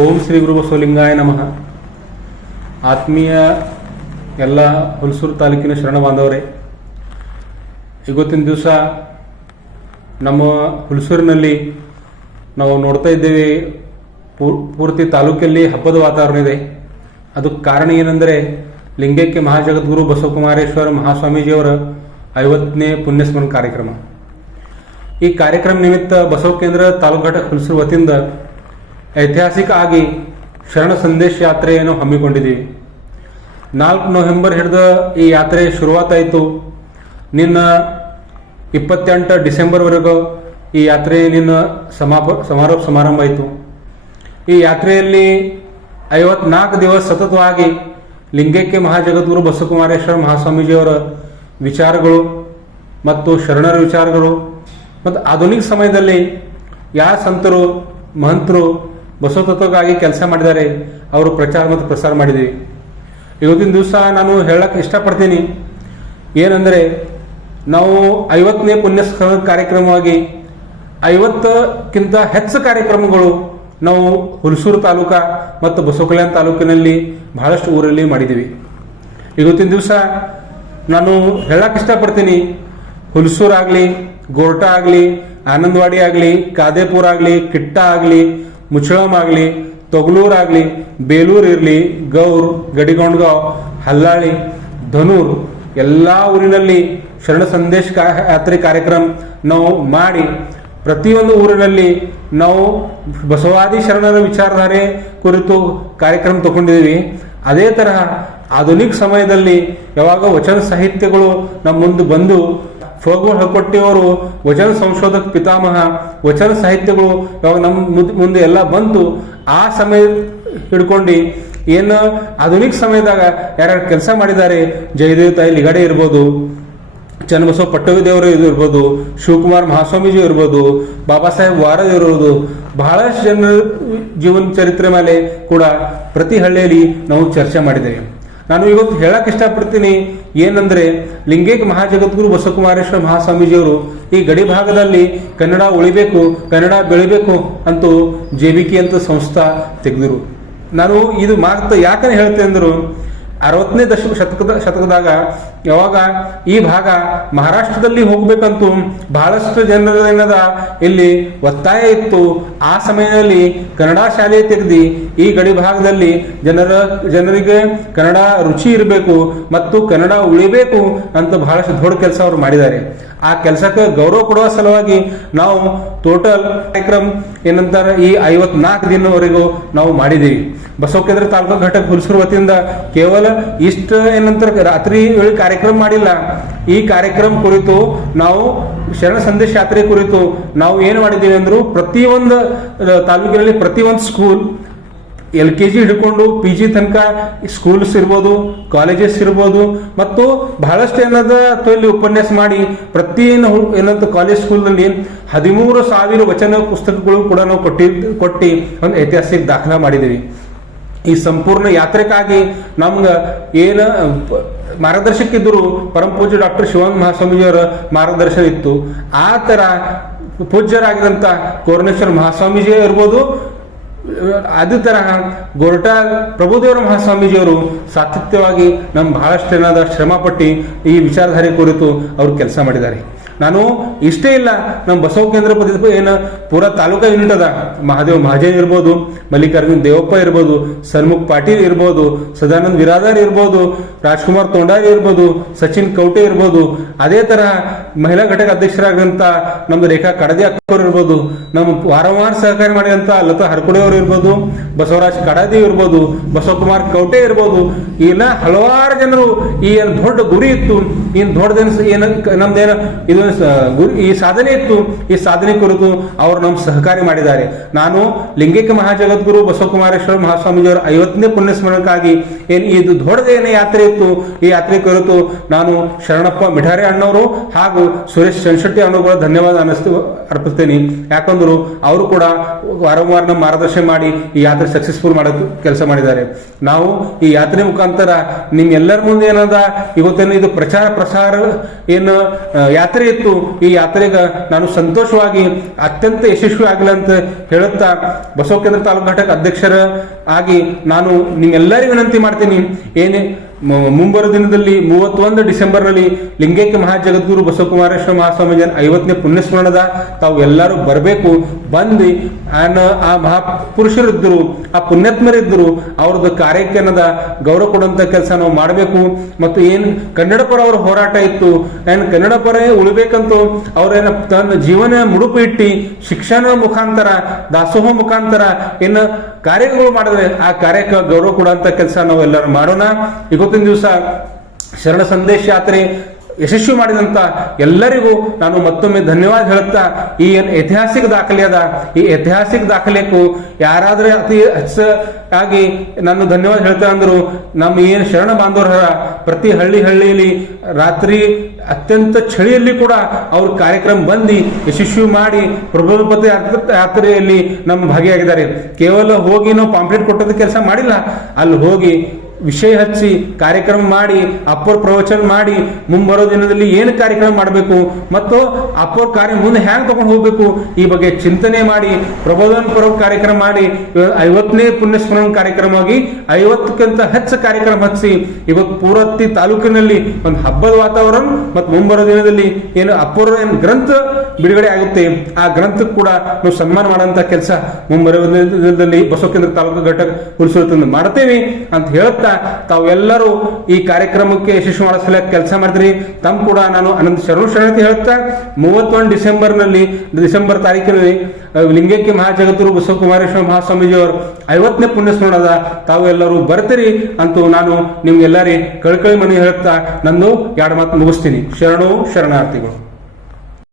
ಓಂ ಶ್ರೀ ಗುರು ಬಸವಲಿಂಗಾಯ ನಮಃ. ಆತ್ಮೀಯ ಎಲ್ಲ ಹುಣಸೂರು ತಾಲೂಕಿನ ಶರಣ ಬಾಂಧವರೇ, ಇವತ್ತಿನ ದಿವಸ ನಮ್ಮ ಹುಣಸೂರಿನಲ್ಲಿ ನಾವು ನೋಡ್ತಾ ಇದ್ದೇವೆ, ಪೂರ್ತಿ ತಾಲೂಕಲ್ಲಿ ಹಬ್ಬದ ವಾತಾವರಣ ಇದೆ. ಅದಕ್ಕೆ ಕಾರಣ ಏನೆಂದರೆ ಲಿಂಗೈಕ್ಯ ಮಹಾಜಗದ್ಗುರು ಬಸವಕುಮಾರೇಶ್ವರ ಮಹಾಸ್ವಾಮೀಜಿಯವರ 50ನೇ ಪುಣ್ಯಸ್ಮರಣ ಕಾರ್ಯಕ್ರಮ. ಈ ಕಾರ್ಯಕ್ರಮ ನಿಮಿತ್ತ ಬಸವ ಕೇಂದ್ರ ತಾಲೂಕು ಘಟಕ ಹುಣಸೂರು ವತಿಯಿಂದ ಐತಿಹಾಸಿಕ ಆಗಿ ಶರಣ ಸಂದೇಶ ಯಾತ್ರೆಯನ್ನು ಹಮ್ಮಿಕೊಂಡಿದ್ದೀವಿ. 4 ನವೆಂಬರ್ ಹಿಡಿದು ಈ ಯಾತ್ರೆ ಶುರುವಾತಾಯಿತು. ನಿನ್ನ 28 ಡಿಸೆಂಬರ್ವರೆಗೂ ಈ ಯಾತ್ರೆ ನಿನ್ನ ಸಮಾರೋಪ ಸಮಾರಂಭ ಆಯಿತು. ಈ ಯಾತ್ರೆಯಲ್ಲಿ 54 ದಿವಸ ಸತತವಾಗಿ ಲಿಂಗೈಕ್ಯ ಮಹಾಜಗದ್ಗುರು ಬಸವಕುಮಾರೇಶ್ವರ ಮಹಾಸ್ವಾಮೀಜಿಯವರ ವಿಚಾರಗಳು ಮತ್ತು ಶರಣರ ವಿಚಾರಗಳು ಮತ್ತು ಆಧುನಿಕ ಸಮಯದಲ್ಲಿ ಯಾವ ಸಂತರು ಮಹಂತರು ಬಸವ ತತ್ವಕ್ಕಾಗಿ ಕೆಲಸ ಮಾಡಿದ್ದಾರೆ ಅವರು ಪ್ರಚಾರ ಮತ್ತು ಪ್ರಸಾರ ಮಾಡಿದ್ದೀವಿ. ಇವತ್ತಿನ ದಿವಸ ನಾನು ಹೇಳಕ್ಕೆ ಇಷ್ಟಪಡ್ತೀನಿ ಏನಂದರೆ, ನಾವು 50ನೇ ಪುಣ್ಯಸ್ಮರಣ ಕಾರ್ಯಕ್ರಮವಾಗಿ 50ಕ್ಕಿಂತ ಹೆಚ್ಚು ಕಾರ್ಯಕ್ರಮಗಳು ನಾವು ಹುಣಸೂರು ತಾಲೂಕಾ ಮತ್ತು ಬಸವಕಲ್ಯಾಣ ತಾಲೂಕಿನಲ್ಲಿ ಬಹಳಷ್ಟು ಊರಲ್ಲಿ ಮಾಡಿದ್ದೀವಿ. ಇವತ್ತಿನ ದಿವಸ ನಾನು ಹೇಳಕ್ಕೆ ಇಷ್ಟಪಡ್ತೀನಿ, ಹುಣಸೂರಾಗಲಿ, ಗೋರ್ಟಾ ಆಗಲಿ, ಆನಂದವಾಡಿ ಆಗಲಿ, ಕಾದೇಪುರ ಆಗಲಿ, ಕಿಟ್ಟ ಆಗಲಿ, ಮುಚ್ಚಳಂ ಆಗಲಿ, ತೊಗಲೂರಾಗಲಿ, ಬೇಲೂರು ಇರಲಿ, ಗೌರ್, ಗಡಿಗೊಂಡ್ಗಾಂವ್, ಹಲ್ಲಾಳಿ, ಧನೂರ್ ಎಲ್ಲ ಊರಿನಲ್ಲಿ ಶರಣ ಸಂದೇಶ ಯಾತ್ರೆ ಕಾರ್ಯಕ್ರಮ ನಾವು ಮಾಡಿ ಪ್ರತಿಯೊಂದು ಊರಿನಲ್ಲಿ ನಾವು ಬಸವಾದಿ ಶರಣರ ವಿಚಾರಧಾರೆ ಕುರಿತು ಕಾರ್ಯಕ್ರಮ ತಗೊಂಡಿದ್ದೀವಿ. ಅದೇ ತರಹ ಆಧುನಿಕ ಸಮಯದಲ್ಲಿ ಯಾವಾಗ ವಚನ ಸಾಹಿತ್ಯಗಳು ನಮ್ಮ ಮುಂದೆ ಬಂದು ಫಗು ಹಳಕೊಟ್ಟಿಯವರು ವಚನ ಸಂಶೋಧಕ ಪಿತಾಮಹ, ವಚನ ಸಾಹಿತ್ಯಗಳು ಯಾವಾಗ ನಮ್ಮ ಮುಂದೆ ಎಲ್ಲ ಬಂತು, ಆ ಸಮಯ ಹಿಡ್ಕೊಂಡು ಏನು ಆಧುನಿಕ ಸಮಯದಾಗ ಯಾರ್ಯಾರು ಕೆಲಸ ಮಾಡಿದ್ದಾರೆ, ಜಯದೇವ ತಾಯಿ ಲಿಗಡೆ ಇರ್ಬೋದು, ಚನ್ನಬಸವ ಪಟ್ಟವಿದೇವರು ಇರ್ಬೋದು, ಶಿವಕುಮಾರ್ ಮಹಾಸ್ವಾಮೀಜಿ ಇರ್ಬೋದು, ಬಾಬಾ ಸಾಹೇಬ್ ವಾರದ ಇರ್ಬೋದು, ಬಹಳಷ್ಟು ಜನರ ಜೀವನ ಚರಿತ್ರೆ ಮೇಲೆ ಕೂಡ ಪ್ರತಿ ಹಳ್ಳಿಯಲ್ಲಿ ನಾವು ಚರ್ಚೆ ಮಾಡಿದ್ದೇವೆ. ನಾನು ಇವತ್ತು ಹೇಳಕ್ ಇಷ್ಟಪಡ್ತೀನಿ ಏನಂದ್ರೆ, ಲಿಂಗೈಕ್ಯ ಮಹಾಜಗದ್ಗುರು ಬಸವಕುಮಾರೇಶ್ವರ ಮಹಾಸ್ವಾಮೀಜಿಯವರು ಈ ಗಡಿ ಭಾಗದಲ್ಲಿ ಕನ್ನಡ ಉಳಿಬೇಕು, ಕನ್ನಡ ಬೆಳಿಬೇಕು ಅಂತೂ JBK ಅಂತ ಸಂಸ್ಥಾ ತೆಗೆದರು. ನಾನು ಇದು ಮಾತು ಯಾಕಂತ ಹೇಳ್ತೇನೆ ಅಂದ್ರು, 60ನೇ ಶತಕದಾಗ ಯಾವಾಗ ಈ ಭಾಗ ಮಹಾರಾಷ್ಟ್ರದಲ್ಲಿ ಹೋಗ್ಬೇಕಂತೂ ಬಹಳಷ್ಟು ಜನರ ಇಲ್ಲಿ ಒತ್ತಾಯ ಇತ್ತು. ಆ ಸಮಯದಲ್ಲಿ ಕನ್ನಡ ಶಾಲೆ ತೆಗೆದು ಈ ಗಡಿ ಭಾಗದಲ್ಲಿ ಜನರಿಗೆ ಕನ್ನಡ ರುಚಿ ಇರಬೇಕು ಮತ್ತು ಕನ್ನಡ ಉಳಿಬೇಕು ಅಂತ ಬಹಳಷ್ಟು ದೊಡ್ಡ ಕೆಲಸ ಅವರು ಮಾಡಿದ್ದಾರೆ. ಆ ಕೆಲಸಕ್ಕೆ ಗೌರವ ಕೊಡುವ ಸಲುವಾಗಿ ನಾವು ಟೋಟಲ್ ಕಾರ್ಯಕ್ರಮ ಏನಂತಾರೆ ಈ 54 ದಿನವರೆಗೂ ನಾವು ಮಾಡಿದ್ದೀವಿ. ಬಸವ ಕೇಂದ್ರ ತಾಲೂಕು ಘಟಕ ಹುಣಸೂರು ವತಿಯಿಂದ ಕೇವಲ ಇಷ್ಟು ಏನಂತಾರೆ ರಾತ್ರಿ ವೇಳೆ ಕಾರ್ಯಕ್ರಮ ಮಾಡಿಲ್ಲ. ಈ ಕಾರ್ಯಕ್ರಮ ಕುರಿತು ನಾವು ಶರಣ ಸಂದೇಶ ಯಾತ್ರೆ ಕುರಿತು ನಾವು ಏನು ಮಾಡಿದ್ದೀವಿ ಅಂದ್ರು, ಪ್ರತಿಯೊಂದು ತಾಲೂಕಿನಲ್ಲಿ ಪ್ರತಿಯೊಂದು ಸ್ಕೂಲ್ LKG ಹಿಡ್ಕೊಂಡು PG ತನಕ ಸ್ಕೂಲ್ಸ್ ಇರ್ಬೋದು, ಕಾಲೇಜಸ್ ಇರ್ಬೋದು, ಮತ್ತು ಬಹಳಷ್ಟು ಇಲ್ಲಿ ಉಪನ್ಯಾಸ ಮಾಡಿ ಪ್ರತಿ ಏನಂತ ಕಾಲೇಜ್ ಸ್ಕೂಲ್ನಲ್ಲಿ 13,000 ವಚನ ಪುಸ್ತಕಗಳು ಕೂಡ ನಾವು ಕೊಟ್ಟು ಒಂದು ಐತಿಹಾಸಿಕ ದಾಖಲೆ ಮಾಡಿದ್ದೀವಿ. ಈ ಸಂಪೂರ್ಣ ಯಾತ್ರೆಗಾಗಿ ನಮ್ಗೆ ಏನು ಮಾರ್ಗದರ್ಶಕ ಇದ್ದರು, ಪರಮ ಪೂಜ್ಯ ಡಾಕ್ಟರ್ ಶಿವಾನಂದ ಮಹಾಸ್ವಾಮೀಜಿಯವರ ಮಾರ್ಗದರ್ಶನ ಇತ್ತು. ಆ ತರ ಪೂಜ್ಯರಾಗಿದ್ದಂಥ ಕೋರನೇಶ್ವರ ಮಹಾಸ್ವಾಮೀಜಿ ಇರ್ಬೋದು, ಅದೇ ತರಹ ಗೋರ್ಟಾ ಪ್ರಭುದೇವರ ಮಹಾಸ್ವಾಮೀಜಿಯವರು ಸಾತತ್ಯವಾಗಿ ನಮ್ಮ ಬಹಳಷ್ಟು ಏನಾದ ಶ್ರಮಪಟ್ಟು ಈ ವಿಚಾರಧಾರೆ ಕುರಿತು ಅವರು ಕೆಲಸ ಮಾಡಿದ್ದಾರೆ. ನಾನು ಇಷ್ಟೇ ಇಲ್ಲ, ನಮ್ಮ ಬಸವ ಕೇಂದ್ರ ಏನು ಪೂರಾ ತಾಲೂಕಾ ಯೂನಿಟ್ ಅದ, ಮಹಾದೇವ್ ಮಹಾಜನ್ ಇರ್ಬೋದು, ಮಲ್ಲಿಕಾರ್ಜುನ್ ದೇವಪ್ಪ ಇರ್ಬೋದು, ಸನ್ಮುಖ್ ಪಾಟೀಲ್ ಇರ್ಬೋದು, ಸದಾನಂದ್ ಬಿರಾದಾರ್ ಇರ್ಬೋದು, ರಾಜ್ಕುಮಾರ್ ತೊಂಡಾರಿ ಇರ್ಬೋದು, ಸಚಿನ್ ಕೌಟೆ ಇರ್ಬೋದು, ಅದೇ ತರಹ ಮಹಿಳಾ ಘಟಕ ಅಧ್ಯಕ್ಷರಾಗಂತ ನಮ್ದು ರೇಖಾ ಕಡದಿ ಅಕ್ಕವರು ಇರ್ಬೋದು, ನಮ್ಮ ವಾರಂವಾರ ಸಹಕಾರ ಮಾಡಿದಂತ ಲತಾ ಹರ್ಕುಡೆಯವರು ಇರ್ಬೋದು, ಬಸವರಾಜ್ ಕಡದಿ ಇರ್ಬೋದು, ಬಸವಕುಮಾರ್ ಕೌಟೆ ಇರ್ಬೋದು, ಇಲ್ಲ ಹಲವಾರು ಜನರು ಈ ದೊಡ್ಡ ಗುರಿ ಇತ್ತು, ಏನು ದೊಡ್ಡದೇನು ನಮ್ದೇನ ಇದು ಈ ಸಾಧನೆ ಇತ್ತು. ಈ ಸಾಧನೆ ಕುರಿತು ಅವರು ನಮ್ಮ ಸಹಕಾರಿ ಮಾಡಿದ್ದಾರೆ. ನಾನು ಲಿಂಗೈಕ್ಯ ಮಹಾಜಗದ್ಗುರು ಬಸವಕುಮಾರೇಶ್ವರ ಮಹಾಸ್ವಾಮೀಜಿಯವರ 50ನೇ ಪುಣ್ಯಸ್ಮರಣಕ್ಕಾಗಿ ಏನು ಇದು ದೊಡ್ಡದೇನೇ ಯಾತ್ರೆ ಇತ್ತು, ಈ ಯಾತ್ರೆ ಕುರಿತು ನಾನು ಶರಣಪ್ಪ ಮಿಠಾರೆ ಅಣ್ಣವರು ಹಾಗೂ ಸುರೇಶ್ ಚನ್ಶೆಟ್ಟಿ ಅನ್ನೋಗಳ ಧನ್ಯವಾದ ಅರ್ಪಿಸ್ತೇನೆ. ಯಾಕಂದ್ರು ಅವರು ಕೂಡ ವಾರಂವಾರ ನಮ್ಮ ಮಾರ್ಗದರ್ಶನ ಮಾಡಿ ಈ ಯಾತ್ರೆ ಸಕ್ಸಸ್ಫುಲ್ ಮಾಡೋದು ಕೆಲಸ ಮಾಡಿದ್ದಾರೆ. ನಾವು ಈ ಯಾತ್ರೆ ಮುಖಾಂತರ ನಿಮ್ಮೆಲ್ಲರ ಮುಂದೆ ಏನದ ಇವತ್ತೇನು ಇದು ಪ್ರಚಾರ ಪ್ರಸಾರ ಏನು ಯಾತ್ರೆ ಇತ್ತು. ಈ ಯಾತ್ರೆಗೆ ನಾನು ಸಂತೋಷವಾಗಿ ಅತ್ಯಂತ ಯಶಸ್ವಿ ಆಗಲಿ ಅಂತ ಹೇಳುತ್ತಾ ಬಸವ ಕೇಂದ್ರ ತಾಲೂಕು ಘಟಕ ಅಧ್ಯಕ್ಷರ ಆಗಿ ನಾನು ನಿಮ್ಮೆಲ್ಲರಿಗೂ ವಿನಂತಿ ಮಾಡ್ತೀನಿ. ಏನೇ ಮುಂಬರುವ ದಿನದಲ್ಲಿ 31 ಡಿಸೆಂಬರ್ನಲ್ಲಿ ಲಿಂಗೈಕ್ಯ ಮಹಾಜಗದ್ಗುರು ಬಸವಕುಮಾರೇಶ್ವರ ಮಹಾಸ್ವಾಮೀಜಿ 50ನೇ ಪುಣ್ಯಸ್ಮರಣದ ತಾವು ಎಲ್ಲರೂ ಬರಬೇಕು. ಬಂದು ಆ ಮಹಾಪುರುಷರಿದ್ದರು, ಆ ಪುಣ್ಯಾತ್ಮರಿದ್ದರು, ಅವ್ರದ್ದು ಕಾರ್ಯಕ್ಕೆ ಅನ್ನದ ಗೌರವ ಕೊಡುವಂತ ಕೆಲಸ ನಾವು ಮಾಡಬೇಕು. ಮತ್ತು ಏನು ಕನ್ನಡ ಪರ ಅವರ ಹೋರಾಟ ಇತ್ತು, ಏನು ಕನ್ನಡ ಪರ ಉಳಿಬೇಕಂತ ಅವ್ರೇನ ತನ್ನ ಜೀವನ ಮುಡುಪು ಇಟ್ಟು ಶಿಕ್ಷಣ ಮುಖಾಂತರ ದಾಸೋಹ ಮುಖಾಂತರ ಏನು ಕಾರ್ಯಗಳು ಮಾಡಿದ್ರೆ ಆ ಕಾರ್ಯಕ್ಕೆ ಗೌರವ ಕೊಡುವಂತ ಕೆಲಸ ನಾವು ಎಲ್ಲರೂ ಮಾಡೋಣ. ಇವತ್ತಿನ ದಿವಸ ಶರಣ ಸಂದೇಶ ಯಾತ್ರೆ ಯಶಸ್ವಿ ಮಾಡಿದಂತ ಎಲ್ಲರಿಗೂ ನಾನು ಮತ್ತೊಮ್ಮೆ ಧನ್ಯವಾದ ಹೇಳುತ್ತಾ, ಈ ಏನು ಐತಿಹಾಸಿಕ ದಾಖಲೆ ಅದ, ಈ ಐತಿಹಾಸಿಕ ದಾಖಲೆಗೂ ಯಾರಾದ್ರೆ ಅತಿ ಹೆಚ್ಚಾಗಿ ನಾನು ಧನ್ಯವಾದ ಹೇಳ್ತಾ ಅಂದ್ರು ನಮ್ಮ ಏನು ಶರಣ ಬಾಂಧವರ ಪ್ರತಿ ಹಳ್ಳಿಯಲ್ಲಿ ರಾತ್ರಿ ಅತ್ಯಂತ ಚಳಿಯಲ್ಲಿ ಕೂಡ ಅವ್ರ ಕಾರ್ಯಕ್ರಮ ಬಂದು ಯಶಸ್ವಿ ಮಾಡಿ ಪ್ರಬಲಪತಿ ಯಾತ್ರೆಯಲ್ಲಿ ನಮ್ಮ ಭಾಗಿಯಾಗಿದ್ದಾರೆ. ಕೇವಲ ಹೋಗಿ ನಾವು ಪಾಂಪ್ಲೆಟ್ ಕೊಟ್ಟದ ಕೆಲಸ ಮಾಡಿಲ್ಲ, ಅಲ್ಲಿ ಹೋಗಿ ವಿಷಯ ಹಚ್ಚಿ ಕಾರ್ಯಕ್ರಮ ಮಾಡಿ ಅಪ್ಪರ್ ಪ್ರವಚನ ಮಾಡಿ ಮುಂಬರೋ ದಿನದಲ್ಲಿ ಏನು ಕಾರ್ಯಕ್ರಮ ಮಾಡಬೇಕು ಮತ್ತು ಅಪ್ಪರ್ ಕಾರ್ಯ ಮುಂದೆ ಹ್ಯಾಂಗ್ ತಗೊಂಡು ಹೋಗ್ಬೇಕು ಈ ಬಗ್ಗೆ ಚಿಂತನೆ ಮಾಡಿ ಪ್ರಬೋಧನ ಪರ್ವ ಕಾರ್ಯಕ್ರಮ ಮಾಡಿ 50ನೇ ಪುಣ್ಯಸ್ಮರಣ ಕಾರ್ಯಕ್ರಮವಾಗಿ 50ಕ್ಕಿಂತ ಹೆಚ್ಚು ಕಾರ್ಯಕ್ರಮ ಹಚ್ಚಿ ಇವತ್ತು ಪೂರತ್ತಿ ತಾಲೂಕಿನಲ್ಲಿ ಒಂದು ಹಬ್ಬದ ವಾತಾವರಣ ಮತ್ತು ಮುಂಬರೋ ದಿನದಲ್ಲಿ ಏನು ಅಪ್ಪರ್ ಏನು ಗ್ರಂಥ ಬಿಡುಗಡೆ ಆಗುತ್ತೆ ಆ ಗ್ರಂಥಕ್ಕೆ ಕೂಡ ನಾವು ಸನ್ಮಾನ ಮಾಡುವಂತ ಕೆಲಸ ಮುಂಬರುವ ದಿನದಲ್ಲಿ ಬಸವ ಕೇಂದ್ರ ತಾಲೂಕು ಘಟಕ ಹುಲಿಸುತ್ತಂದು ಮಾಡ್ತೇವೆ ಅಂತ ಹೇಳುತ್ತಾ ತಾವೆಲ್ಲರೂ ಈ ಕಾರ್ಯಕ್ರಮಕ್ಕೆ ಯಶಸ್ವಿ ಮಾಡಿಸಲು ಕೆಲಸ ಮಾಡಿದ್ರಿ. ತಮ್ಮ ಕೂಡ ನಾನು ಅನಂತ ಶರಣತೆ ಹೇಳುತ್ತಾ 31 ಡಿಸೆಂಬರ್ ತಾರೀಕಿನಲ್ಲಿ ಲಿಂಗೈಕ್ಯ ಮಹಾಜಗದ್ಗುರು ಬಸವಕುಮಾರೇಶ್ವರ ಮಹಾಸ್ವಾಮೀಜಿ ಅವರು 50ನೇ ಪುಣ್ಯಸ್ಮರಣದ ತಾವೆಲ್ಲರೂ ಬರ್ತೀರಿ ಅಂತೂ ನಾನು ನಿಮ್ಗೆಲ್ಲರಿ ಕಳ್ಕಳಿ ಮನೆ ಹೇಳುತ್ತಾ ನಂದು ಎರಡು ಮಾತು ಮುಗಿಸ್ತೀನಿ. ಶರಣಾರ್ಥಿಗಳು.